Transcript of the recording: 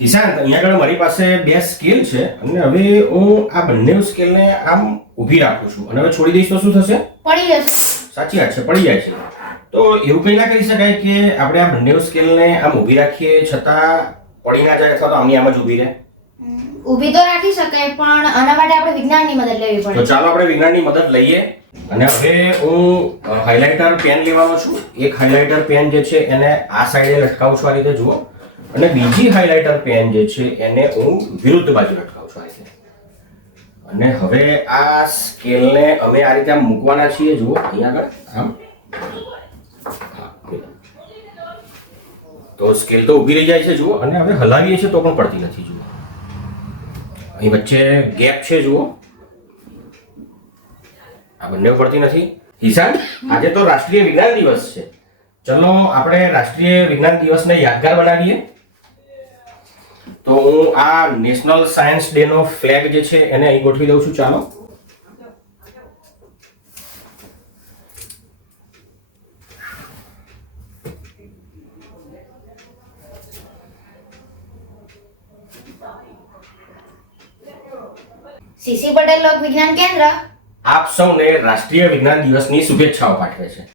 ઈશાંત, અહીંયા આગળ મારી પાસે બે સ્કેલ છે અને હવે હું આ બંને સ્કેલને આમ ઊભી રાખું છું અને હવે છોડી દઈશ તો શું થશે? પડી જશે. સાચી વાત છે, પડી જાય છે. તો એવું કંઈ ના કહી શકાય કે આપણે આ બંને સ્કેલને આમ ઊભી રાખીએ છતાં પડી ના જાય અથવા તો આમની આમ જ ઊભી રહે? ઊભી તો રાખી શકાય, પણ આના માટે આપણે વિજ્ઞાનની મદદ લેવી તો પડે. ચાલો આપણે વિજ્ઞાનની મદદ લઈએ. અને હવે હું હાઇલાઇટર પેન લેવાનો છું. એક હાઇલાઇટર પેન જે છે એને આ સાઈડે લટકાવું છું આ રીતે, જુઓ. અને બીજી હાઇલાઇટર પેન જે છે એને હું વિરુદ્ધ બાજુ લટકાવું છું આ રીતે. અને હવે આ સ્કેલને અમે આ રીતે આમ મૂકવાના છીએ, જુઓ અહીંયા આગળ આમ. તો સ્કેલ તો ઊભી રહી જાય છે, જુઓ. અને હવે હલાવીએ છીએ તો પણ પડતી નથી, જુઓ. અહીં વચ્ચે ગેપ છે, જુઓ. આ બંને પડતી નથી. ઈશાન, આજે તો રાષ્ટ્રીય વિજ્ઞાન દિવસ છે. ચલો આપણે રાષ્ટ્રીય વિજ્ઞાન દિવસને યાદગાર બનાવીએ. તો હું આ નેશનલ સાયન્સ ડે નો ફ્લેગ જે છે એને અહીં ગોઠવી દઉં છું, ચાલો. સીસી પટેલ લોક વિજ્ઞાન કેન્દ્ર આપ સૌને રાષ્ટ્રીય વિજ્ઞાન દિવસની શુભેચ્છાઓ પાઠવે છે.